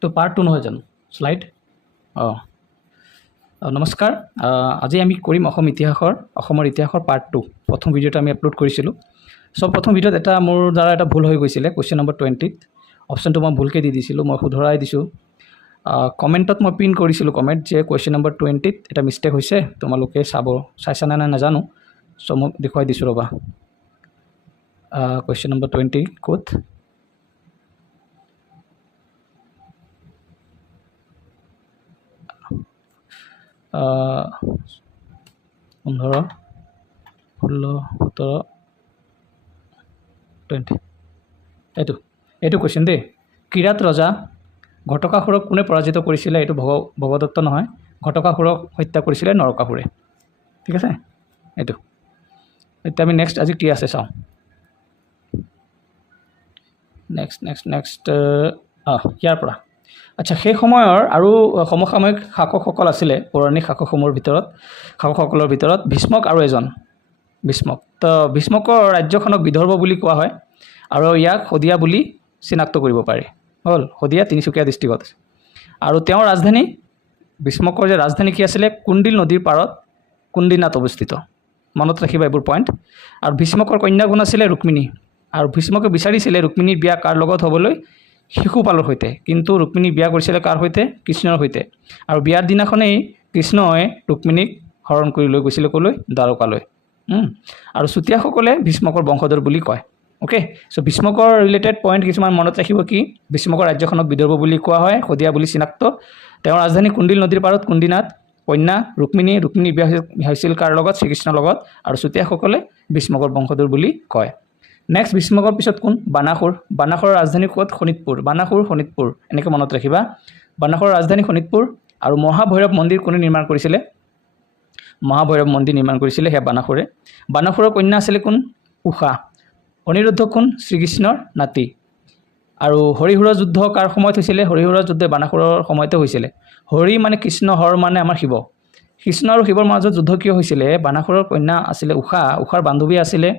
তো পাৰ্ট 2 নহয় জানো স্লাইড নমস্কাৰ আজি আমি কৰিম অসমৰ ইতিহাসৰ পাৰ্ট 2 প্ৰথম ভিডিঅ'টো আমি আপলোড কৰিছিলোঁ সব প্ৰথম ভিডিঅ'ত এটা মোৰ দ্বাৰা এটা ভুল হৈ গৈছিলে কোৱেশ্চন নম্বৰ 20 অপশ্যনটো মই ভুলকৈ দি দিছিলোঁ মই শুধৰাই দিছোঁ কমেণ্টত মই পিন কৰিছিলোঁ কমেণ্ট যে কোৱেশ্চন নম্বৰ 20 এটা মিষ্টেক হৈছে তোমালোকে চাইছা নে নাজানো সো মই দেখুৱাই দিছোঁ ৰ'বা কোৱেশ্চন নম্বৰ 20 ক'ত 15, 16, 17, 20 এইটো কোৱেশ্চন দেই কিৰাত ৰজা ঘটকাসুৰক কোনে পৰাজিত কৰিছিলে এইটো ভগদত্ত নহয় ঘটকাসুৰক হত্যা কৰিছিলে নৰকাসুৰে ঠিক আছে এইটো এতিয়া আমি নেক্সট আজি কি আছে চাওঁ নেক্সট ইয়াৰ পৰা আচ্ছা সেই সময়ৰ আৰু সমসাময়িক শাসকসকল আছিলে পৌৰাণিক শাসকসকলৰ ভিতৰত ভীষ্মক আৰু এজন ভীষ্মক তো ভীষ্মকৰ ৰাজ্যখনক বিদৰ্ভ বুলি কোৱা হয় আৰু ইয়াক শদিয়া বুলি চিনাক্ত কৰিব পাৰি হ'ল শদিয়া তিনিচুকীয়া ডিষ্ট্ৰিক্টত আছে আৰু তেওঁৰ ৰাজধানী ভীষ্মকৰ যে ৰাজধানী কি আছিলে কুণ্ডিল নদীৰ পাৰত কুণ্ডিনাত অৱস্থিত মনত ৰাখিবা এইবোৰ পইণ্ট আৰু ভীষ্মকৰ কন্যাগুণ আছিলে ৰুক্মিণী আৰু ভীষ্মকে বিচাৰিছিলে ৰুক্মিণীৰ বিয়া কাৰ লগত হ'বলৈ শিশুপালৰ সৈতে কিন্তু ৰুক্মিণী বিয়া কৰিছিলে কাৰ সৈতে কৃষ্ণৰ সৈতে আৰু বিয়াৰ দিনাখনেই কৃষ্ণই ৰুক্মিণীক হৰণ কৰি লৈ গৈছিলে ক'লৈ দ্বাৰকালৈ আৰু চুতীয়াসকলে ভীষ্মকৰ বংশধৰ বুলি কয় ওকে সো ভীষ্মকৰ ৰিলেটেড পইণ্ট কিছুমান মনত ৰাখিব কি ভীষ্মকৰ ৰাজ্যখনক বিদৰ্ভ বুলি কোৱা হয় শদিয়া বুলি চিনাক্ত তেওঁৰ ৰাজধানী কুণ্ডিল নদীৰ পাৰত কুণ্ডিনাথ কন্যা ৰুক্মিণী বিয়া হৈছিল কাৰ লগত শ্ৰীকৃষ্ণৰ লগত আৰু চুতীয়াসকলে ভীষ্মকৰ বংশধৰ বুলি কয় নেক্সট ভীষ্মকৰ পিছত কোন বানাসুৰৰ ৰাজধানী ক'ত শোণিতপুৰ শোণিতপুৰ এনেকৈ মনত ৰাখিবা বানাসুৰৰ ৰাজধানী শোণিতপুৰ আৰু মহাভৈৰৱ মন্দিৰ কোনে নিৰ্মাণ কৰিছিলে সেয়া বানাসুৰৰ কন্যা আছিলে কোন উষা অনিৰুদ্ধ কোন শ্ৰীকৃষ্ণৰ নাতি আৰু হৰিহৰৰ যুদ্ধ কাৰ সময়ত হৈছিলে হৰিহৰৰ যুদ্ধ বানাসুৰৰ সময়তে হৈছিলে হৰি মানে কৃষ্ণ হৰ মানে আমাৰ শিৱ কৃষ্ণ আৰু শিৱৰ মাজত যুদ্ধ কিয় হৈছিলে বানাসুৰৰ কন্যা আছিলে উষাৰ বান্ধৱী আছিলে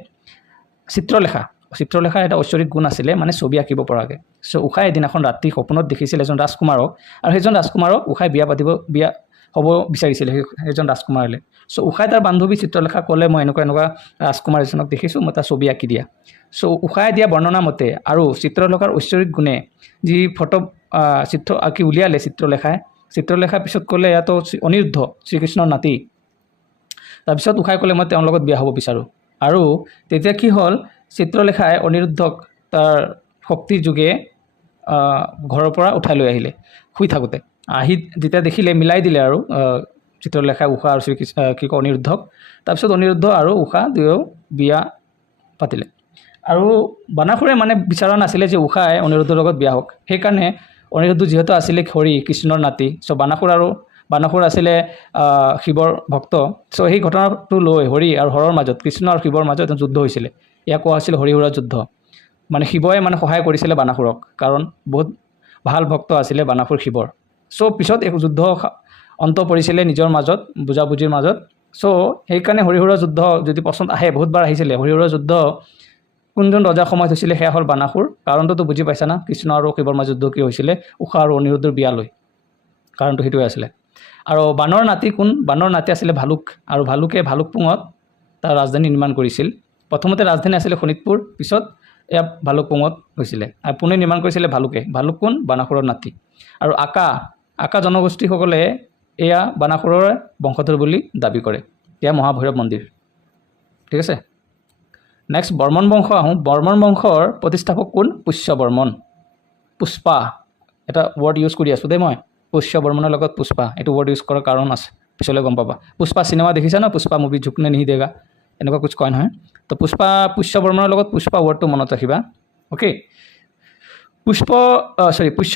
চিত্ৰলেখা এটা ঐশ্বৰিক গুণ আছিলে মানে ছবি আঁকিব পৰাকৈ সো উষাই এদিনাখন ৰাতি সপোনত দেখিছিলে এজন ৰাজকুমাৰক আৰু সেইজন ৰাজকুমাৰক উষাই বিয়া হ'ব বিচাৰিছিলে সেইজন ৰাজকুমাৰলৈ সো উষাই তাৰ বান্ধৱী চিত্ৰলেখাক ক'লে মই এনেকুৱা ৰাজকুমাৰ এজনক দেখিছোঁ মই তাৰ ছবি আঁকি দিয়া সো উষাই দিয়া বৰ্ণনা মতে আৰু চিত্ৰলেখাৰ ঐশ্বৰিক গুণে যি ফটো চিত্ৰ আঁকি উলিয়ালে চিত্ৰলেখাৰ পিছত ক'লে ইয়াতো অনিৰুদ্ধ শ্ৰীকৃষ্ণৰ নাতি তাৰপিছত উষাই ক'লে মই তেওঁৰ লগত বিয়া হ'ব বিচাৰোঁ আৰু তেতিয়া কি হ'ল চিত্ৰলেখাই অনিৰুদ্ধক তাৰ শক্তিৰ যোগে ঘৰৰ পৰা উঠাই লৈ আহিলে শুই থাকোঁতে যেতিয়া দেখিলে মিলাই দিলে আৰু চিত্ৰলেখাই উষা আৰু অনিৰুদ্ধক তাৰপিছত অনিৰুদ্ধ আৰু উষা দুয়ো বিয়া পাতিলে আৰু বানাসুৰে মানে বিচৰা নাছিলে যে উষাই অনিৰুদ্ধৰ লগত বিয়া হওক সেইকাৰণে অনিৰুদ্ধ যিহেতু আছিলে হৰি কৃষ্ণৰ নাতি চ' বানাসুৰ আছিলে শিৱৰ ভক্ত চ' সেই ঘটনাটো লৈ হৰি আৰু হৰৰ মাজত কৃষ্ণ আৰু শিৱৰ মাজত এটা যুদ্ধ হৈছিলে ইয়াক কোৱা হৈছিল হৰিহৰৰ যুদ্ধ মানে শিৱই মানে সহায় কৰিছিলে বানাসুৰক কাৰণ বহুত ভাল ভক্ত আছিলে বানাসুৰ শিৱৰ চ' পিছত এক যুদ্ধ অন্ত পৰিছিলে নিজৰ মাজত বুজাবুজিৰ মাজত চ' সেইকাৰণে হৰিহৰৰ যুদ্ধ যদি পচন্দ আহে বহুতবাৰ আহিছিলে হৰিহৰৰ যুদ্ধ কোনজন ৰজাৰ সময়ত হৈছিলে সেয়া হ'ল বানাসুৰ কাৰণটোতো বুজি পাইছা না কৃষ্ণ আৰু শিৱৰ মাজত যুদ্ধ কি হৈছিলে উষা আৰু অনিৰুদ্ধৰ বিয়ালৈ কাৰণটো সেইটোৱে আছিলে আৰু বানৰ নাতি আছিলে ভালুক আৰু ভালুকে ভালুকপুঙত তাৰ ৰাজধানী নিৰ্মাণ কৰিছিল প্ৰথমতে ৰাজধানী আছিলে শোণিতপুৰ পিছত এয়া ভালুকপুঙত হৈছিলে আৰু পুনে নিৰ্মাণ কৰিছিলে ভালুক কোন বানাসুৰৰ নাতি আৰু আকা জনগোষ্ঠীসকলে এয়া বানাসুৰৰ বংশধৰ বুলি দাবী কৰে এয়া মহাভৈৰৱ মন্দিৰ ঠিক আছে নেক্সট বৰ্মন বংশ আহোঁ বৰ্মন বংশৰ প্ৰতিষ্ঠাপক কোন পুষ্পা এটা ৱৰ্ড ইউজ কৰি আছোঁ দেই মই পুষ্য বৰ্মনৰ লগত পুষ্পা এইটো ৱৰ্ড ইউজ কৰাৰ কাৰণ আছে পিছলৈ গম পাবা পুষ্পা চিনেমা দেখিছা না পুষ্পা মুভি ঝুকনে নিহি দেগা এনেকুৱা কিছু কয় নহয় তো পুষ্য বৰ্মনৰ লগত পুষ্পা ৱৰ্ডটো মনত ৰাখিবা অ'কে পুষ্য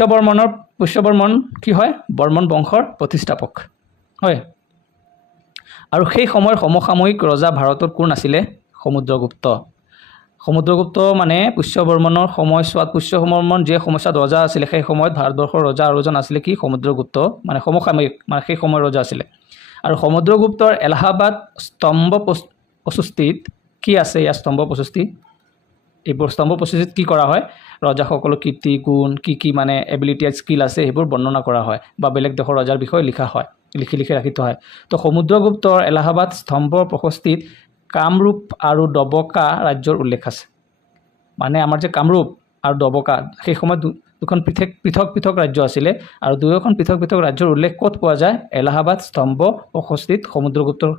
বৰ্মন কি হয় বৰ্মন বংশৰ প্ৰতিষ্ঠাপক হয় আৰু সেই সময়ৰ সমসাময়িক ৰজা ভাৰতৰ কোন আছিলে সমুদ্ৰগুপ্ত মানে পুষ্য বৰ্মনৰ সময়ছোৱাত যে সময়ছোৱাত ৰজা আছিলে সেই সময়ত ভাৰতবৰ্ষৰ ৰজা আৰু এজন আছিলে কি সমুদ্ৰগুপ্ত মানে সমসাময়িক মানে সেই সময়ৰ ৰজা আছিলে আৰু সমুদ্ৰগুপ্তৰ এলাহাবাদ স্তম্ভ প্ৰশস্তিত কি আছে ইয়াৰ স্তম্ভ প্ৰশস্তি এইবোৰ স্তম্ভ প্ৰস্তুতিত কি কৰা হয় ৰজাসকলৰ কীৰ্তি গুণ কি মানে এবিলিটি আৰু স্কিল আছে সেইবোৰ বৰ্ণনা কৰা হয় বা বেলেগ দেশৰ ৰজাৰ বিষয়ে লিখা হয় লিখি ৰাখি থোৱা হয় তো সমুদ্ৰগুপ্তৰ এলাহাবাদ স্তম্ভৰ প্ৰশস্তিত কামৰূপ আৰু ডবকা ৰাজ্যৰ উল্লেখ আছে মানে আমাৰ যে কামৰূপ আৰু ডবকা সেই সময়ত দুখন পৃথক ৰাজ্য আছিলে আৰু দুয়োখন পৃথক ৰাজ্যৰ উল্লেখ ক'ত পোৱা যায় এলাহাবাদ স্তম্ভ প্ৰশস্তিত সমুদ্ৰগুপ্তৰ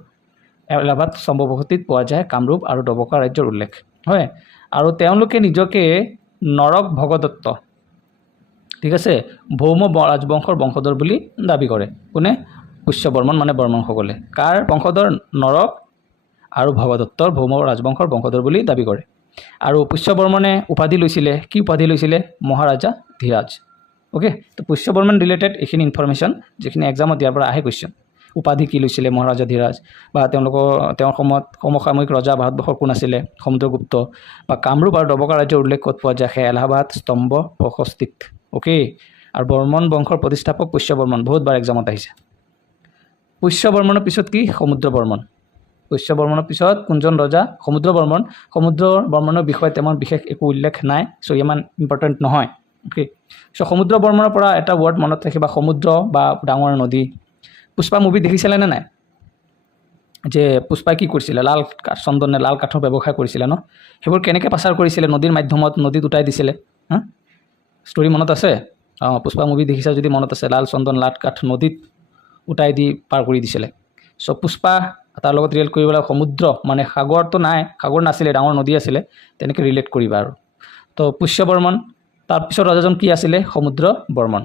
এলাহাবাদ স্তম্ভ প্ৰশস্তিত পোৱা যায় কামৰূপ আৰু ডবকা ৰাজ্যৰ উল্লেখ হয় আৰু তেওঁলোকে নিজকে নৰক ভগদত্ত ঠিক আছে ভৌম ৰাজবংশৰ বংশধৰ বুলি দাবী কৰে কোনে পুষ্যবৰ্মন মানে বৰ্মনসকলে কাৰ বংশধৰ নৰক আৰু ভগদত্তৰ ভৌম ৰাজবংশৰ বংশধৰ বুলি দাবী কৰে আৰু পুষ্যবৰ্মনে উপাধি লৈছিলে কি উপাধি লৈছিলে মহাৰাজা ধীৰাজ ওকে তো পুষ্যবৰ্মন ৰিলেটেড এইখিনি ইনফৰমেশ্যন যিখিনি এক্সামত দিয়াৰ পৰা আহে কুৱেশ্যন উপাধি কি লৈছিলে মহাৰাজা ধীৰাজ বা তেওঁৰ সময়ত সমসাময়িক ৰজা ভাৰতবৰ্ষৰ কোন আছিলে সমুদ্ৰগুপ্ত বা কামৰূপ আৰু ডবকা ৰাজ্যৰ উল্লেখ ক'ত পোৱা যায় এলাহাবাদ স্তম্ভ প্ৰশস্তিত ওকে আৰু বৰ্মন বংশৰ প্ৰতিষ্ঠাপক পুষ্যবৰ্মন বহুতবাৰ এক্সামত আহিছে পুষ্যবৰ্মনৰ পিছত কি সমুদ্ৰবৰ্মন পুষ্যবৰ্মনৰ পিছত কোনজন ৰজা সমুদ্ৰবৰ্মনৰ বিষয়ে তেমন বিশেষ একো উল্লেখ নাই চ' ইমান ইম্পৰ্টেণ্ট নহয় ওকে চ' সমুদ্ৰবৰ্মনৰ পৰা এটা ৱৰ্ড মনত ৰাখিবা সমুদ্ৰ বা ডাঙৰ নদী পুষ্পা মুভি দেখিছিলে নে নাই যে পুষ্পাই কি কৰিছিলে লাল চন্দনে লাল কাঠৰ ব্যৱসায় কৰিছিলে ন সেইবোৰ কেনেকৈ পাচাৰ কৰিছিলে নদীৰ মাধ্যমত নদীত উটাই দিছিলে হা ষ্টৰি মনত আছে পুষ্পা মুভি দেখিছা যদি মনত আছে লাল চন্দন লাল কাঠ নদীত উটাই দি পাৰ কৰি দিছিলে চ' পুষ্পা তাৰ লগত ৰিলেট কৰিবলৈ সমুদ্ৰ মানে সাগৰটো নাই সাগৰ নাছিলে ডাঙৰ নদী আছিলে তেনেকৈ ৰিলেট কৰিবা আৰু তো পুষ্যবৰ্মন তাৰপিছত ৰজাজন কি আছিলে সমুদ্ৰবৰ্মন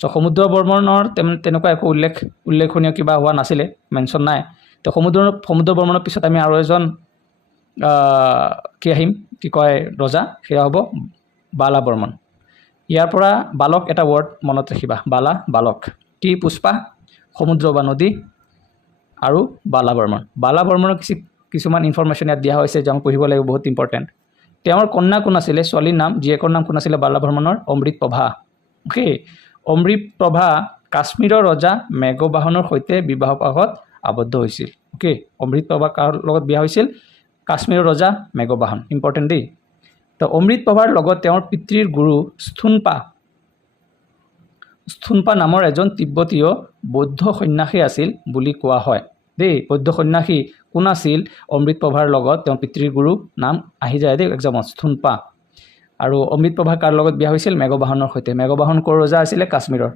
চ' সমুদ্ৰবৰ্মনৰ তেনেকুৱা একো উল্লেখনীয় কিবা হোৱা নাছিলে মেনশ্যন নাই তো সমুদ্ৰবৰ্মনৰ পিছত আমি আৰু এজন কি কয় ৰজা সেয়া হ'ব বালাবৰ্মন ইয়াৰ পৰা বালক এটা ৱৰ্ড মনত ৰাখিবা বালক কি পুষ্পা সমুদ্ৰ বা নদী আৰু বালাবৰ্মনৰ কিছুমান ইনফৰমেশ্যন ইয়াত দিয়া হৈছে যে আমি পঢ়িব লাগিব বহুত ইম্পৰ্টেণ্ট তেওঁৰ কন্যা কোন আছিলে ছোৱালীৰ নাম জীয়েকৰ নাম কোন আছিলে বালাবৰ্মনৰ অমৃতপ্ৰভা অ'কে অমৃতপ্ৰভা কাশ্মীৰৰ ৰজা মেঘবাহনৰ সৈতে বিবাহপাশত আবদ্ধ হৈছিল অ'কে অমৃতপ্ৰভা কাৰ লগত বিয়া হৈছিল কাশ্মীৰৰ ৰজা মেঘবাহন ইম্পৰ্টেণ্ট দেই তো অমৃতপ্ৰভাৰ লগত তেওঁৰ পিতৃৰ গুৰু স্থুনপা নামৰ এজন তিব্বতীয় বৌদ্ধ সন্যাসী আছিল বুলি কোৱা হয় দেই বৌদ্ধ সন্যাসী কোন আছিল অমৃতপ্ৰভাৰ লগত তেওঁৰ পিতৃৰ গুৰু নাম আহি যায় দেই এক্সামত স্থুনপা আৰু অমৃতপ্ৰভা কাৰ লগত বিয়া হৈছিল মেঘবাহনৰ সৈতে মেঘবাহন ক'ৰ ৰজা আছিলে কাশ্মীৰৰ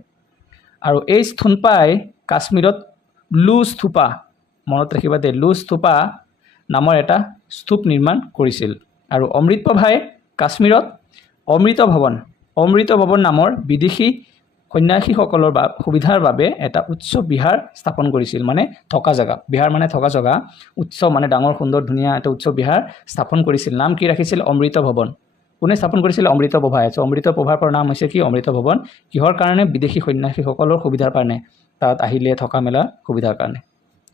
আৰু এই স্থুনপাই কাশ্মীৰত লুস্থুপা মনত ৰাখিবা দেই লুস্থুপা নামৰ এটা স্তূপ নিৰ্মাণ কৰিছিল আৰু অমৃতপ্ৰভাই কাশ্মীৰত অমৃত ভৱন নামৰ বিদেশী সন্যাসীসকলৰ সুবিধাৰ বাবে এটা উচ্চ বিহাৰ স্থাপন কৰিছিল মানে থকা জেগা বিহাৰ মানে থকা জেগা উচ্চ মানে ডাঙৰ সুন্দৰ ধুনীয়া এটা উচ্চ বিহাৰ স্থাপন কৰিছিল নাম কি ৰাখিছিল অমৃত ভৱন কোনে স্থাপন কৰিছিল অমৃতপ্ৰভাই চ' অমৃতপ্ৰভাৰ পৰা নাম হৈছে কি অমৃত ভৱন কিহৰ কাৰণে বিদেশী সন্যাসীসকলৰ সুবিধাৰ কাৰণে তাত আহিলে থকা মেলা সুবিধাৰ কাৰণে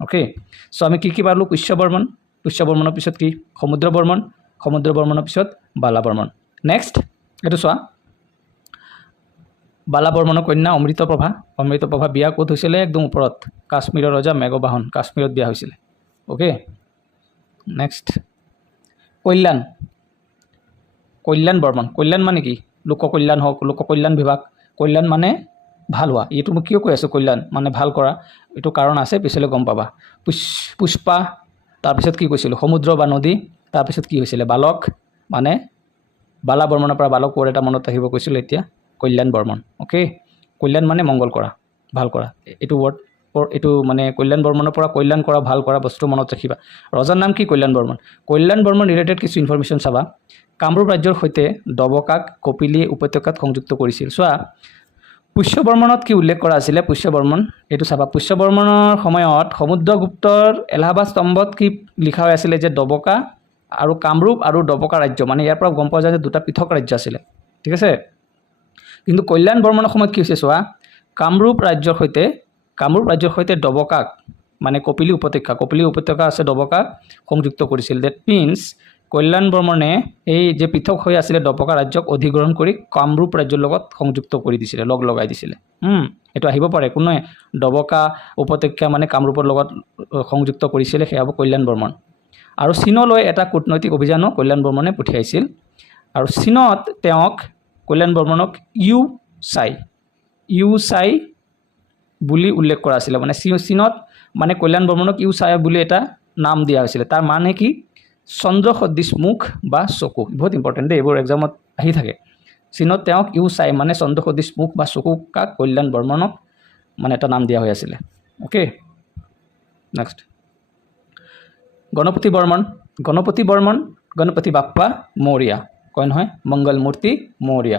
অ'কে চ' আমি কি পালোঁ পুষ্যবৰ্মনৰ পিছত কি সমুদ্ৰবৰ্মনৰ পিছত বালাবৰ্মন নেক্সট এইটো চোৱা বালাবৰ্মনৰ কন্যা অমৃতপ্ৰভা বিয়া ক'ত হৈছিলে একদম ওপৰত কাশ্মীৰৰ ৰজা মেঘবাহন কাশ্মীৰত বিয়া হৈছিলে অ'কে নেক্সট কল্যাণ বৰ্মন কল্যাণ মানে কি লোককল্যাণ হওক লোককল্যাণ বিভাগ কল্যাণ মানে ভাল হোৱা এইটো মই কিয় কৈ আছোঁ কল্যাণ মানে ভাল কৰা এইটো কাৰণ আছে পিছলৈ গম পাবা পুষ্পা তাৰপিছত কি কৈছিলোঁ সমুদ্ৰ বা নদী তাৰপিছত কি হৈছিলে বালক মানে বালাবৰ্মনৰ পৰা বালক ৱৰ্ড এটা মনত ৰাখিব কৈছিলোঁ এতিয়া কল্যাণ বৰ্মন অ'কে কল্যাণ মানে মংগল কৰা ভাল কৰা এইটো ৱৰ্ড এইটো মানে কল্যাণ বৰ্মনৰ পৰা কল্যাণ কৰা ভাল কৰা বস্তু মনত ৰাখিবা ৰজাৰ নাম কি কল্যাণ বৰ্মন ৰিলেটেড কিছু ইনফৰমেশ্যন চাবা কামৰূপ ৰাজ্যৰ সৈতে ডবকাক কপিলী উপত্যকাত সংযুক্ত কৰিছিল চোৱা পুষ্যবৰ্মনত কি উল্লেখ কৰা আছিলে এইটো চাবা পুষ্যবৰ্মনৰ সময়ত সমুদ্ৰগুপ্তৰ এলাহাবাদ স্তম্ভত কি লিখা হৈ আছিলে যে ডবকা আৰু কামৰূপ আৰু ডবকা ৰাজ্য মানে ইয়াৰ পৰা গম পোৱা যায় যে দুটা পৃথক ৰাজ্য আছিলে ঠিক আছে কিন্তু কল্যাণ বৰ্মনৰ সময়ত কি হৈছে চোৱা কামৰূপ ৰাজ্যৰ সৈতে ডবকাক মানে কপিলী উপত্যকা আছে ডবকাক সংযুক্ত কৰিছিল ডেট মিনছ কল্যাণ বৰ্মনে এই যে পৃথক হৈ আছিলে ডবকা ৰাজ্যক অধিগ্ৰহণ কৰি কামৰূপ ৰাজ্যৰ লগত সংযুক্ত কৰি দিছিলে লগাই দিছিলে এইটো আহিব পাৰে কোনে ডবকা উপত্যকা মানে কামৰূপৰ লগত সংযুক্ত কৰিছিলে সেয়া হ'ব কল্যাণ বৰ্মন আৰু চীনলৈ এটা কূটনৈতিক অভিযানো কল্যাণ বৰ্মনে পঠিয়াইছিল আৰু চীনত তেওঁক কল্যাণ বৰ্মনক ইউ চাই বুলি উল্লেখ কৰা আছিল মানে চীনত মানে কল্যাণ বৰ্মনক ইউ চাই বুলি এটা নাম দিয়া হৈছিল তাৰ মানে কি চন্দ্ৰ সদৃশ মুখ বা চকু বহুত ইম্পৰ্টেণ্ট দেই এইবোৰ এক্সামত আহি থাকে চীনত তেওঁক ইউ চাই মানে চন্দ্ৰ সদৃশ মুখ বা চকু কাক কল্যাণ বৰ্মনক মানে এটা নাম দিয়া হৈ আছিলে ওকে নেক্সট গণপতি বৰ্মন গণপতি বাপ্পা মৌৰ্য কয় নহয় মংগলমূৰ্তি মৌৰ্য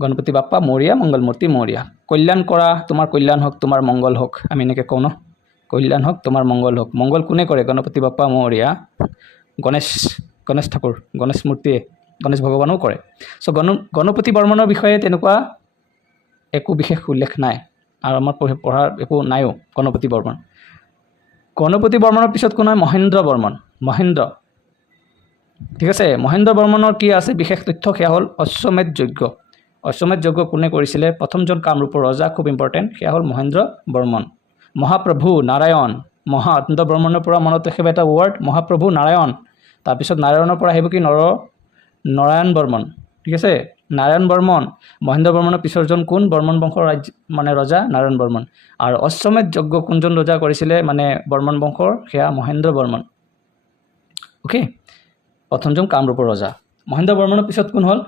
গণপতি বাপ্পা মৌৰ্য মংগলমূৰ্তি মৌৰ্য কল্যাণ কৰা তোমাৰ কল্যাণ হওক তোমাৰ মংগল হওক আমি এনেকৈ কওঁ ন কল্যাণ হওক তোমাৰ মংগল হওক মংগল কোনে কৰে গণপতি বাপ্পা মৌৰ্য গণেশ ঠাকুৰ গণেশ মূৰ্তিয়ে গণেশ ভগৱানেও কৰে চ' গণপতি বৰ্মনৰ বিষয়ে তেনেকুৱা একো বিশেষ উল্লেখ নাই আৰু আমাৰ পঢ়াৰ একো নাইও গণপতি বৰ্মনৰ পিছত কোন হয় মহেন্দ্ৰ ঠিক আছে মহেন্দ্ৰ বৰ্মনৰ কি আছে বিশেষ তথ্য সেয়া হ'ল অশ্বমেধ যজ্ঞ কোনে কৰিছিলে প্ৰথমজন কামৰূপৰ ৰজা খুব ইম্পৰ্টেণ্ট সেয়া হ'ল মহেন্দ্ৰ বৰ্মন মহাপ্ৰভু নাৰায়ণ মহেন্দ্ৰ বৰ্মনৰ পৰা মনত ৰাখিব এটা ৱৰ্ড মহাপ্ৰভু নাৰায়ণ তাৰপিছত নাৰায়ণৰ পৰা আহিব কি নৰায়ণ বৰ্মন ঠিক আছে নাৰায়ণ বৰ্মন মহেন্দ্ৰ বৰ্মনৰ পিছৰজন কোন বৰ্মন বংশৰ মানে ৰজা নাৰায়ণ বৰ্মন আৰু অশ্বমেধ যজ্ঞ কোনজন ৰজা কৰিছিলে মানে বৰ্মন বংশৰ সেয়া মহেন্দ্ৰ বৰ্মন ওকে প্ৰথমজন কামৰূপৰ ৰজা মহেন্দ্ৰ বৰ্মনৰ পিছত কোন হ'ল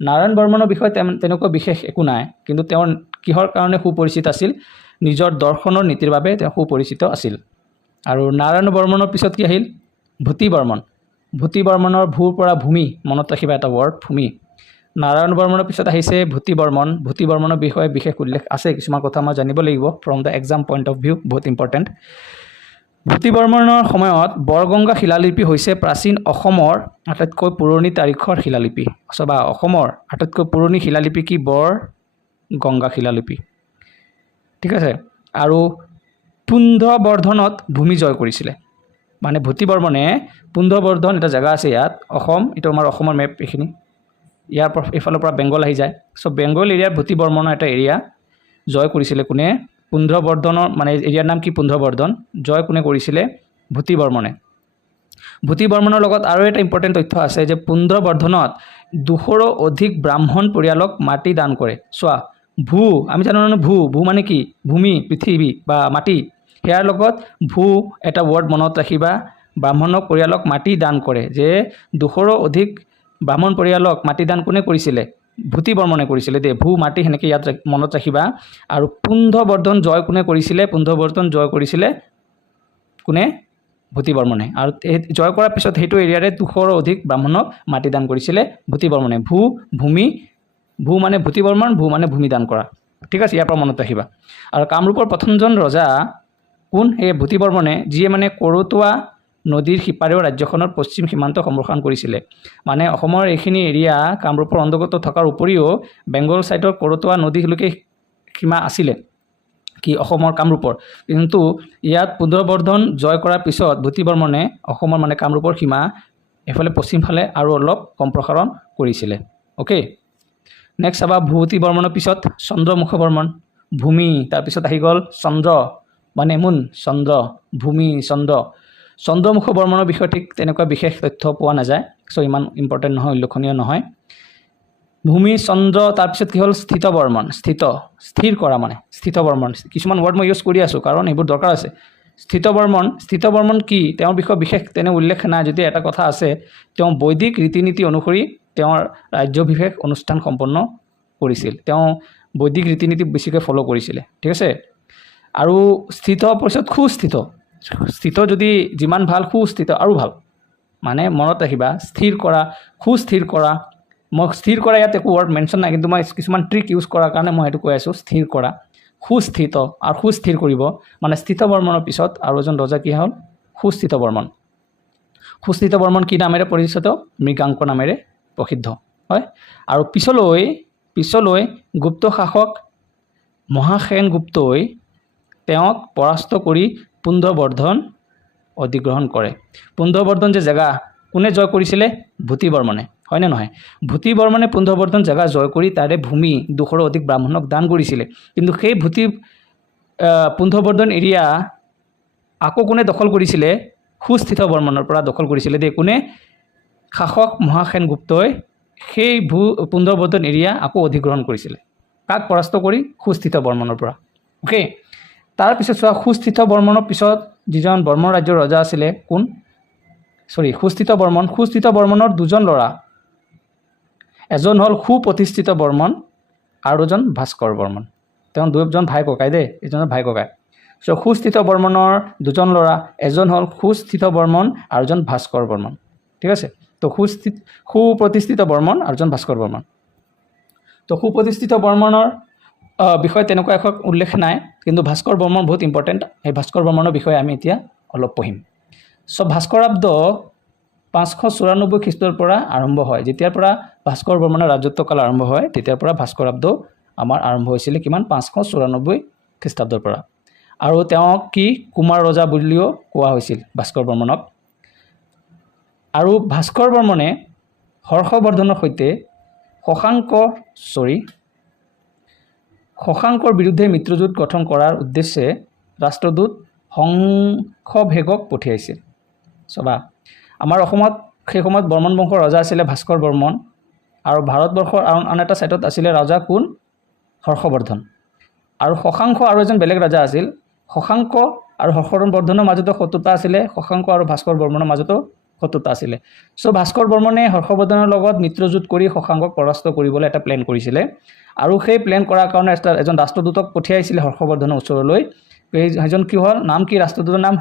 নাৰায়ণ বৰ্মনৰ বিষয়ে তেনেকুৱা বিশেষ একো নাই কিন্তু তেওঁৰ কিহৰ কাৰণে সুপৰিচিত আছিল নিজৰ দৰ্শনৰ নীতিৰ বাবে তেওঁ সুপৰিচিত আছিল আৰু নাৰায়ণ বৰ্মনৰ পিছত কি আহিল ভূতি বৰ্মনৰ ভূৰ পৰা ভূমি মনত ৰাখিবা এটা ৱৰ্ড ভূমি নাৰায়ণ বৰ্মনৰ পিছত আহিছে ভূতি বৰ্মনৰ বিষয়ে বিশেষ উল্লেখ আছে কিছুমান কথা মই জানিব লাগিব from the exam point of view বহুত ইম্পৰ্টেণ্ট ভূতি বৰ্মনৰ সময়ত বৰগংগা শিলালিপি হৈছে প্ৰাচীন অসমৰ আটাইতকৈ পুৰণি তাৰিখৰ শিলালিপি অথবা অসমৰ আটাইতকৈ পুৰণি শিলালিপি কি বৰগংগা শিলালিপি ঠিক আছে আৰু পুণ্যবৰ্ধনত ভূমি জয় কৰিছিলে মানে ভূতি বৰ্মনে পুণ্যবৰ্ধন এটা জেগা আছে ইয়াত অসম এইটো আমাৰ অসমৰ মেপ এইখিনি ইয়াৰ পৰা এইফালৰ পৰা বেংগল আহি যায় চ' বেংগল এৰিয়াত ভূতি বৰ্মনৰ এটা এৰিয়া জয় কৰিছিলে কোনে পুণ্যবৰ্ধনৰ মানে এৰিয়াৰ নাম কি পুণ্যবৰ্ধন জয় কোনে কৰিছিলে ভূতি বৰ্মনৰ লগত আৰু এটা ইম্পৰ্টেণ্ট তথ্য আছে যে পুণ্যবৰ্ধনত 200ৰো অধিক ব্ৰাহ্মণ পৰিয়ালক মাটি দান কৰে চোৱা আমি জানো ভূ মানে কি ভূমি পৃথিৱী বা মাটি ইয়াৰ লগত এটা ৱৰ্ড মনত ৰাখিবা ব্ৰাহ্মণ পৰিয়ালক মাটি দান কৰে যে 200ৰো অধিক ব্ৰাহ্মণ পৰিয়ালক মাটি দান কোনে কৰিছিলে ভূতি বৰ্মনে কৰিছিলে দেই মাটি সেনেকৈ ইয়াত মনত ৰাখিবা আৰু পুণ্যবৰ্ধন জয় কোনে কৰিছিলে কোনে ভূতি বৰ্মনে আৰু জয় কৰাৰ পিছত সেইটো এৰিয়াৰে 200ৰো অধিক ব্ৰাহ্মণক মাটি দান কৰিছিলে ভূতি বৰ্মনে ভূ মানে ভূতি বৰ্মন ভূ মানে ভূমি দান কৰা ঠিক আছে ইয়াৰ পৰা মনত ৰাখিবা আৰু কামৰূপৰ প্ৰথমজন ৰজা কোন এই ভূতি বৰ্মনে যিয়ে মানে কৰতোৱা নদীৰ সিপাৰেও ৰাজ্যখনৰ পশ্চিম সীমান্ত সম্প্ৰসাৰণ কৰিছিলে মানে অসমৰ এইখিনি এৰিয়া কামৰূপৰ অন্তৰ্গত থকাৰ উপৰিও বেংগল ছাইডৰ কৰতোৱা নদীলৈকে সীমা আছিলে কি অসমৰ কামৰূপৰ কিন্তু ইয়াত পুণ্যবৰ্ধন জয় কৰাৰ পিছত ভূতি বৰ্মনে অসমৰ মানে কামৰূপৰ সীমা এফালে পশ্চিম ফালে আৰু অলপ সম্প্ৰসাৰণ কৰিছিলে ওকে নেক্সট চাবা ভূতি বৰ্মনৰ পিছত চন্দ্ৰমুখ বৰ্মন ভূমি তাৰপিছত আহি গ'ল চন্দ্ৰ মানে মুন চন্দ্ৰ ভূমি চন্দ্ৰমুখ বৰ্মনৰ বিষয়ে ঠিক তেনেকুৱা বিশেষ তথ্য পোৱা নাযায় চ' ইমান ইম্পৰ্টেণ্ট নহয় উল্লেখনীয় নহয় ভূমি চন্দ্ৰ তাৰপিছত কি হ'ল স্থিৰ কৰা মানে স্থিত বৰ্মন কিছুমান ৱৰ্ড মই ইউজ কৰি আছোঁ কাৰণ এইবোৰ দৰকাৰ আছে স্থিত বৰ্মন কি তেওঁৰ বিষয়ে বিশেষ তেনে উল্লেখ নাই যদি এটা কথা আছে তেওঁ বৈদিক ৰীতি নীতি অনুসৰি তেওঁৰ ৰাজ্যাভিষেক অনুষ্ঠান সম্পন্ন কৰিছিল তেওঁ বৈদিক ৰীতি নীতি বেছিকৈ ফ'ল' কৰিছিলে ঠিক আছে আৰু স্থিত পিছত স্থিত যদি যিমান ভাল সুস্থিত আৰু ভাল মানে মনত ৰাখিবা স্থিৰ কৰা মই স্থিৰ কৰা ইয়াত একো ৱৰ্ড মেনশ্যন নাই কিন্তু মই কিছুমান ট্ৰিক ইউজ কৰাৰ কাৰণে মই সেইটো কৈ আছোঁ স্থিৰ কৰা সুস্থিত আৰু সুস্থিৰ কৰিব মানে স্থিত বৰ্মনৰ পিছত আৰু এজন ৰজা কি হ'ল সুস্থিত বৰ্মন কি নামেৰে পৰিচিত মৃগাংক নামেৰে প্ৰসিদ্ধ হয় আৰু পিছলৈ গুপ্ত শাসক মহাসেনগুপ্তই তেওঁক পৰাস্ত কৰি পুণ্যবৰ্ধন অধিগ্ৰহণ কৰে পুণ্যবৰ্ধন যে জেগা কোনে জয় কৰিছিলে ভূতি বৰ্মনে হয়নে নহয় ভূতি বৰ্মনে পুণ্যবৰ্ধন জেগা জয় কৰি তাৰে ভূমি 200ৰো অধিক ব্ৰাহ্মণক দান কৰিছিলে কিন্তু সেই পুণ্যবৰ্ধন এৰিয়া আকৌ কোনে দখল কৰিছিলে সুস্থিত বৰ্মনৰ পৰা দখল কৰিছিলে দেই কোনে শাসক মহাসেনগুপ্তই সেই পুণ্ডৰবৰ্ধন এৰিয়া আকৌ অধিগ্ৰহণ কৰিছিলে কাক পৰাস্ত কৰি সুস্থিত বৰ্মনৰ পৰা ওকে তাৰপিছত চোৱা সুস্থিত বৰ্মনৰ পিছত যিজন বৰ্মন ৰাজ্যৰ ৰজা আছিলে কোন সুস্থিত বৰ্মনৰ দুজন ল'ৰা এজন হ'ল সুপ্ৰতিষ্ঠিত বৰ্মন আৰু এজন ভাস্কৰ বৰ্মন তেওঁ দুজন ভাই ককাই দেই এজনৰ ভাই ককাই চ' সুস্থিত বৰ্মনৰ দুজন ল'ৰা এজন হ'ল সুস্থিত বৰ্মন আৰু এজন ভাস্কৰ বৰ্মন ঠিক আছে তো সুপ্ৰতিষ্ঠিত বৰ্মন আৰু এজন ভাস্কৰ বৰ্মন তো সুপ্ৰতিষ্ঠিত বৰ্মনৰ বিষয়ে তেনেকুৱা এখন উল্লেখ নাই কিন্তু ভাস্কৰ বৰ্মন বহুত ইম্পৰ্টেণ্ট এই ভাস্কৰ বৰ্মনৰ বিষয়ে আমি এতিয়া অলপ পঢ়িম চ' ভাস্কৰাব্দ 594 খ্ৰীষ্টৰ পৰা আৰম্ভ হয় যেতিয়াৰ পৰা ভাস্কৰ বৰ্মনৰ ৰাজত্বকাল আৰম্ভ হয় তেতিয়াৰ পৰা ভাস্কৰাব্দ আমাৰ আৰম্ভ হৈছিলে কিমান 594 খ্ৰীষ্টাব্দৰ পৰা আৰু তেওঁক কি কুমাৰ ৰজা বুলিও কোৱা হৈছিল ভাস্কৰ বৰ্মনক আৰু ভাস্কৰ বৰ্মনে হৰ্ষবৰ্ধনৰ সৈতে শশাংকৰ বিৰুদ্ধে মিত্ৰজোঁট গঠন কৰাৰ উদ্দেশ্যে ৰাষ্ট্ৰদূত হংসভেগক পঠিয়াইছিল চবা আমাৰ অসমত সেই সময়ত বৰ্মন বংশৰ ৰজা আছিলে ভাস্কৰ বৰ্মন আৰু ভাৰতবৰ্ষৰ আন এটা সাইডত আছিলে ৰজা কোন হৰ্ষবৰ্ধন আৰু শশাংক আৰু এজন বেলেগ ৰজা আছিল শশাংক আৰু হৰ্ষবৰ্ধনৰ মাজতো শত্ৰুতা আছিলে শশাংক আৰু ভাস্কৰ বৰ্মনৰ মাজতো শত্ৰুতা আছিলে চ' ভাস্কৰ বৰ্মনে হৰ্ষবৰ্ধনৰ লগত মিত্ৰজোঁট কৰি শশাংকক পৰাস্ত কৰিবলৈ এটা প্লেন কৰিছিলে আৰু সেই প্লেন কৰাৰ কাৰণে এজন ৰাষ্ট্ৰদূতক পঠিয়াইছিলে হৰ্ষবৰ্ধনৰ ওচৰলৈ সেইজন কি হ'ল নাম কি ৰাষ্ট্ৰদূতৰ নাম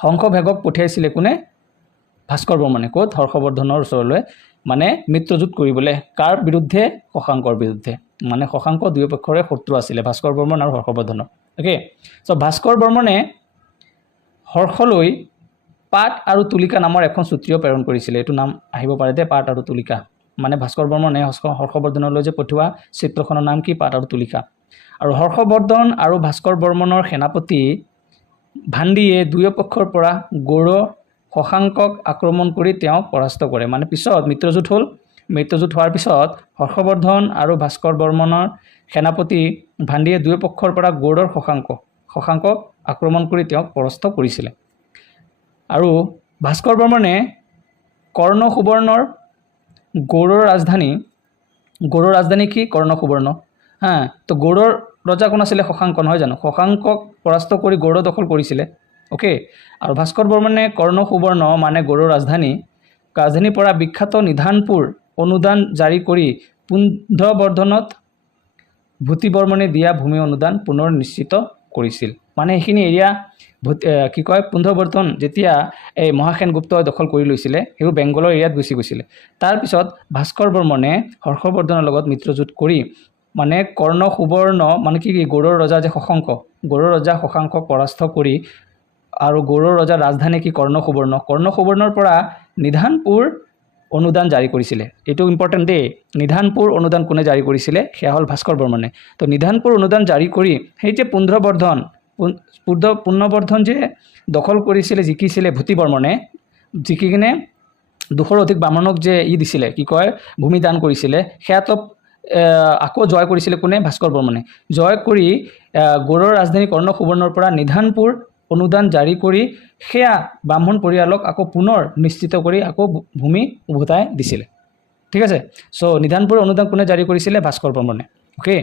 হংসভেগক পঠিয়াইছিলে কোনে ভাস্কৰ বৰ্মনে ক'ত হৰ্ষবৰ্ধনৰ ওচৰলৈ মানে মিত্ৰজোঁট কৰিবলৈ কাৰ বিৰুদ্ধে শশাংকৰ বিৰুদ্ধে মানে শশাংক দুয়ো পক্ষৰে শত্ৰু আছিলে ভাস্কৰ বৰ্মন আৰু হৰ্ষবৰ্ধনৰ ওকে চ' ভাস্কৰ বৰ্মনে হৰ্ষলৈ পাট আৰু তুলিকা নামৰ এখন চুক্তিও প্ৰেৰণ কৰিছিলে এইটো নাম আহিব পাৰে দে পাট আৰু তুলিকা মানে ভাস্কৰ বৰ্মনে হৰ্ষবৰ্ধনলৈ যে পঠিওৱা চিত্ৰখনৰ নাম কি পাট আৰু তুলিকা আৰু হৰ্ষবৰ্ধন আৰু ভাস্কৰ বৰ্মনৰ সেনাপতি ভাণ্ডিয়ে দুয়ো পক্ষৰ পৰা গৌড় শশাংকক আক্ৰমণ কৰি তেওঁক পৰাস্ত কৰে মানে পিছত মিত্ৰজোঁট হোৱাৰ পিছত হৰ্ষবৰ্ধন আৰু ভাস্কৰ বৰ্মনৰ সেনাপতি ভাণ্ডিয়ে দুয়ো পক্ষৰ পৰা গৌড়ৰ শশাংকক আক্ৰমণ কৰি তেওঁক পৰাস্ত কৰিছিলে আৰু ভাস্কৰ বৰ্মনে কৰ্ণ সুবৰ্ণৰ গৌড়ৰ ৰাজধানী কি কৰ্ণ সুবৰ্ণ তো গৌড়ৰ ৰজা কোন আছিলে শশাংক নহয় জানো শশাংকক পৰাস্ত কৰি গৌড় দখল কৰিছিলে ওকে আৰু ভাস্কৰ বৰ্মনে কৰ্ণ সুবৰ্ণ মানে গৌড়ৰ ৰাজধানীৰ পৰা বিখ্যাত নিধানপুৰ অনুদান জাৰি কৰি পুণ্ড্ৰবৰ্ধনত ভূতি বৰ্মনে দিয়া ভূমি অনুদান পুনৰ নিশ্চিত কৰিছিল মানে এইখিনি এৰিয়া কি কয় পুণ্ড্ৰবৰ্ধন যেতিয়া এই মহাসেনগুপ্তই দখল কৰি লৈছিলে সেইবোৰ বেংগলৰ এৰিয়াত গুচি গৈছিলে তাৰপিছত ভাস্কৰ বৰ্মনে হৰ্ষবৰ্ধনৰ লগত মিত্ৰজোঁট কৰি মানে কৰ্ণ সুবৰ্ণ মানে কি গৌড়ৰ ৰজা যে শশাংকক পৰাস্ত কৰি আৰু গৌড়ৰ ৰজাৰ ৰাজধানী কি কৰ্ণ সুবৰ্ণৰ পৰা নিধানপুৰ অনুদান জাৰি কৰিছিলে এইটো ইম্পৰ্টেণ্ট দেই নিধানপুৰ অনুদান কোনে জাৰি কৰিছিলে সেয়া হ'ল ভাস্কৰ বৰ্মনে তো নিধানপুৰ অনুদান জাৰি কৰি সেই যে পুণ্ড্ৰবৰ্ধন যে দখল কৰিছিলে জিকিছিলে ভূতি বৰ্মনে জিকি কিনে 200 অধিক বামনক যে দিছিলে কি কয় ভূমি দান কৰিছিলে সেয়াতো আকৌ জয় কৰিছিলে কোনে ভাস্কৰ বৰ্মনে জয় কৰি গৌড়ৰ ৰাজধানী কৰ্ণ সুবৰ্ণৰ পৰা নিধানপুৰ অনুদান জাৰি কৰি সেয়া ব্ৰাহ্মণ পৰিয়ালক আকৌ পুনৰ নিশ্চিত কৰি আকৌ ভূমি উভতাই দিছিলে ঠিক আছে চ' নিধানপুৰ অনুদান কোনে জাৰি কৰিছিলে ভাস্কৰ বৰ্মনে ওকে